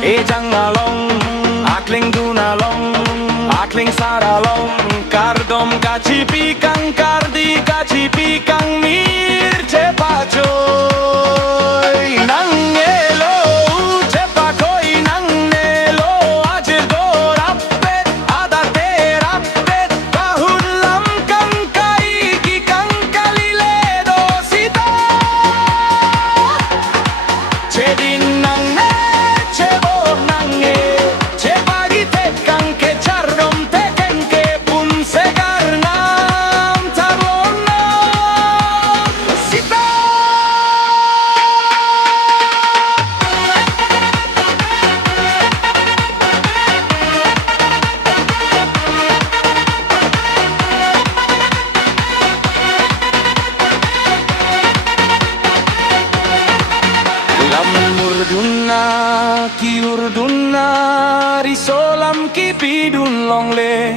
Ejang along, akling dunalong, akling saralong, kardom kacipikang kardi kacipikang mir cepacoy nang elo cepacoy nang elo ajer dorapet adate rapet kahulam kang kaigi kang kalile dosita cedin nang ki urduna risolam ki pidun longle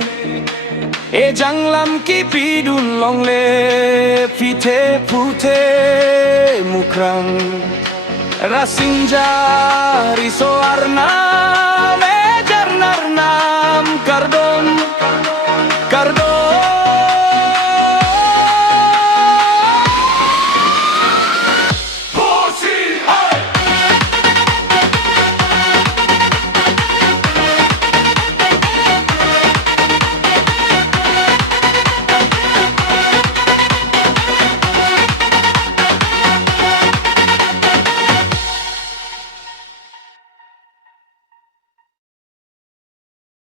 ejang lam ki pidun longle pite pute mukrang rasinja riso arna